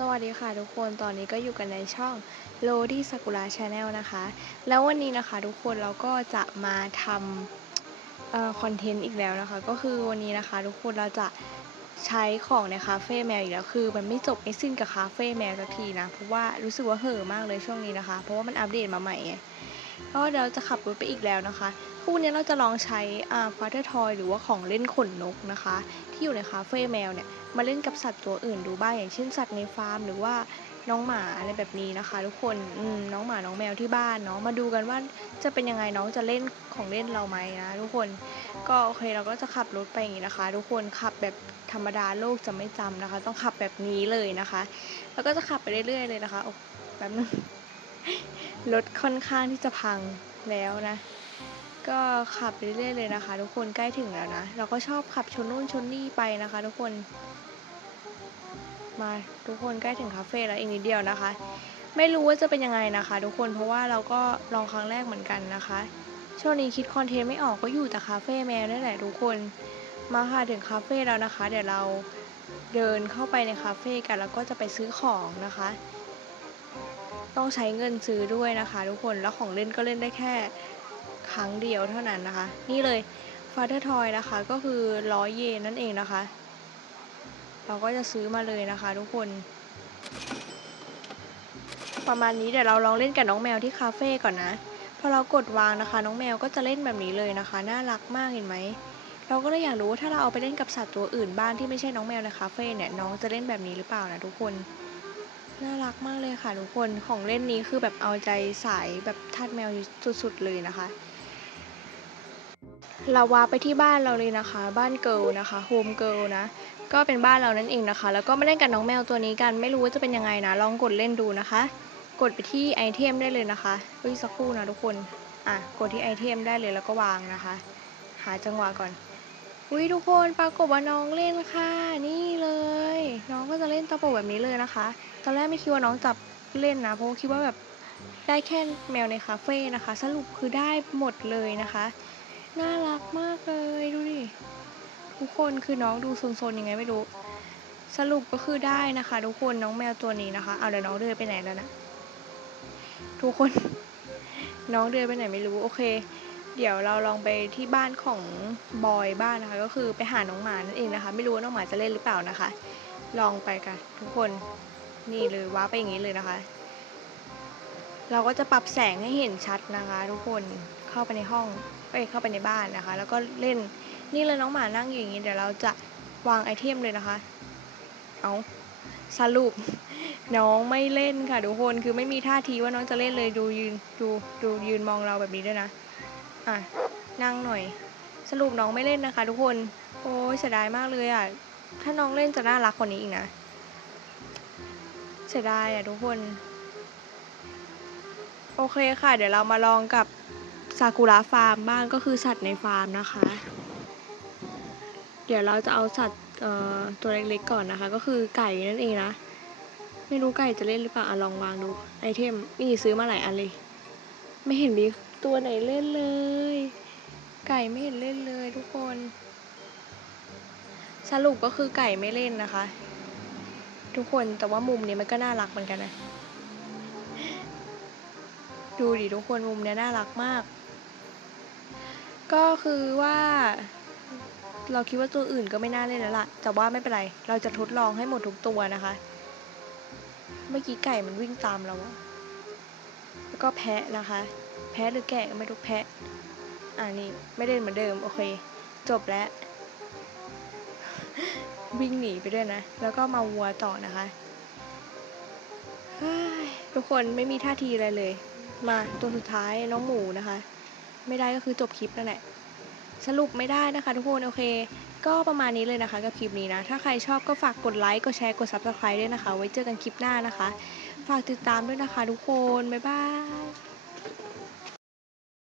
สวัสดีค่ะทุกคนตอนนี้ก็อยู่กันในช่องโรดี้สากุระชาแนลนะคะ แล้ววันนี้นะคะทุกคนเราก็จะมาทำคอนเทนต์อีกแล้วนะคะ ก็คือวันนี้นะคะ ทุกคนเราจะใช้ของในคาเฟ่แมวอีกแล้วคือมันไม่จบไม่สิ้นกับคาเฟ่แมวสักทีนะเพราะว่ารู้สึกว่าเห่อมากเลยช่วงนี้นะคะ เพราะว่ามันอัปเดตมาใหม่ ก็เดี๋ยวเราจะขับรถไปอีกแล้วนะคะ คู่นี้เราจะลองใช้อ่าฟาเธอร์ทอยหรือว่าของเล่นขนนกนะคะ ที่อยู่ในคาเฟ่แมวเนี่ยมาเล่นกับสัตว์ตัวอื่นดูบ้างอย่างเช่นสัตว์ในฟาร์มหรือว่าน้องหมาอะไรแบบนี้นะคะ ทุกคนอืมน้องหมาน้องแมวที่บ้านเนาะมาดูกันว่าจะเป็นยังไงน้องจะเล่นของเล่นเราไหมนะทุกคนก็โอเคเราก็จะขับรถไปอย่างนี้นะคะ ทุกคนขับแบบธรรมดาโลกจะไม่จำนะคะ ต้องขับแบบนี้เลยนะคะ แล้วก็จะขับไปเรื่อยๆเลยนะคะโอ้แบบนึง รถค่อนข้างที่จะพังแล้วนะ ก็ขับเรื่อยๆเลยนะคะ ทุกคนใกล้ถึงแล้วนะ เราก็ชอบขับชนนู่นชนนี่ไปนะคะ ทุกคน มาทุกคนใกล้ถึงคาเฟ่แล้วอีกนิดเดียวนะคะ ไม่รู้ว่าจะเป็นยังไงนะคะ ทุกคนเพราะว่าเราก็ลองครั้งแรกเหมือนกันนะคะ ช่วงนี้คิดคอนเทนต์ไม่ออกก็อยู่แต่คาเฟ่แมวนั่นแหละทุกคนมาค่ะถึงคาเฟ่แล้วนะคะ เดี๋ยวเราเดินเข้าไปในคาเฟ่กันแล้วก็จะไปซื้อของนะคะ ต้องใช้เงินซื้อด้วยนะคะทุกคนแล้วของเล่นก็เล่นได้แค่ครั้งเดียวเท่านั้นนะคะ นี่เลย Father Toy นะคะก็คือร้อยเยนนั่นเองนะคะ เราก็จะซื้อมาเลยนะคะ ทุกคน ประมาณนี้เดี๋ยวเราลองเล่นกับน้องแมวที่คาเฟ่ก่อนนะพอเรากดวางนะคะ น้องแมวก็จะเล่นแบบนี้เลยนะคะ น่ารักมากเห็นไหมเราก็เลยอยากรู้ว่าถ้าเราเอาไปเล่นกับสัตว์ตัวอื่นบ้านที่ไม่ใช่น้องแมวในคาเฟ่เนี่ยน้องจะเล่นแบบนี้หรือเปล่านะทุกคน น่ารักมากเลยค่ะทุกคนของเล่นนี้คือแบบเอาใจสายแบบทาสแมวสุดๆเลยนะคะ เราวาไปที่บ้านเราเลยนะคะ บ้านเกิลนะคะโฮมเกิลนะก็เป็นบ้านเรานั่นเองนะคะ แล้วก็มาเล่นกับน้องแมวตัวนี้กันไม่รู้ว่าจะเป็นยังไงนะ ลองกดเล่นดูนะคะ กดไปที่ไอเทมได้เลยนะคะเฮ้ยสักครู่นะทุกคนอะกดที่ไอเทมได้เลยแล้วก็วางนะคะ หาจังหวะก่อนอุ้ยทุกคนปรากฏว่าน้องเล่นค่ะ นี่เลย น้องก็จะเล่นตะโปะแบบนี้เลยนะคะ ตอนแรกไม่คิดว่าน้องจับเล่นนะเพราะว่าคิดว่าแบบได้แค่แมวในคาเฟ่นะคะ สรุปคือได้หมดเลยนะคะ น่ารักมากเลยดูดิทุกคนคือน้องดูโซนๆยังไงไม่รู้ สรุปก็คือได้นะคะ ทุกคนน้องแมวตัวนี้นะคะเอาเดี๋ยวน้องเดินไปไหนแล้วนะทุกคน น้องเดินไปไหนไม่รู้โอเค เดี๋ยวเราลองไปที่บ้านของบอยบ้านนะคะ ก็คือไปหาน้องหมานั่นเองนะคะ ไม่รู้ว่าน้องหมาจะเล่นหรือเปล่านะคะ ลองไปกันทุกคน นี่เลยว้าไปอย่างนี้เลยนะคะ เราก็จะปรับแสงให้เห็นชัดนะคะ ทุกคนเข้าไปในห้องเอ้ยเข้าไปในบ้านนะคะ แล้วก็เล่นนี่เลยน้องหมานั่งอยู่อย่างนี้เดี๋ยวเราจะวางไอเทมเลยนะคะ เอาสรุปน้องไม่เล่นค่ะทุกคนคือไม่มีท่าทีว่าน้องจะเล่นเลยดูยืนดูดูยืนมองเราแบบนี้ด้วยนะอะนั่งหน่อย สรุปน้องไม่เล่นนะคะ ทุกคน โอ้ยเสียดายมากเลยอะถ้าน้องเล่นจะน่ารักกว่านี้อีกนะ เสียดายอะทุกคน โอเคค่ะ เดี๋ยวเรามาลองกับซากุระฟาร์มบ้างก็คือสัตว์ในฟาร์มนะคะ เดี๋ยวเราจะเอาสัตว์ตัวเล็กๆก่อนนะคะ ก็คือไก่นั่นเองนะ ไม่รู้ไก่จะเล่นหรือเปล่าอะลองวางดูไอเทมนี่ซื้อมาหลายอันเลย ไม่เห็นมีตัวไหนเล่นเลย ไก่ไม่เห็นเล่นเลยทุกคน สรุปก็คือไก่ไม่เล่นนะคะ ทุกคนแต่ว่ามุมนี้มันก็น่ารักเหมือนกันนะ ดูดิทุกคนมุมนี้น่ารักมาก ก็คือว่า เราคิดว่าตัวอื่นก็ไม่น่าเล่นแล้วล่ะ แต่ว่าไม่เป็นไร เราจะทดลองให้หมดทุกตัวนะคะ เมื่อกี้ไก่มันวิ่งตามเรา แล้วก็แพะนะคะ แพะหรือแกะไม่รู้แพะ อ่านี่ไม่เล่นเหมือนเดิมโอเค จบแล้ว วิ่งหนีไปด้วยนะ แล้วก็มาวัวต่อนะคะทุกคนไม่มีท่าทีอะไรเลย มาตัวสุดท้ายน้องหมูนะคะ ไม่ได้ก็คือจบคลิปนั่นแหละสรุปไม่ได้นะคะ ทุกคนโอเค ก็ประมาณนี้เลยนะคะกับคลิปนี้นะ ถ้าใครชอบก็ฝากกดไลค์กดแชร์กด subscribe ด้วยนะคะ ไว้เจอกันคลิปหน้านะคะ ฝากติดตามด้วยนะคะ ทุกคน บ๊ายบาย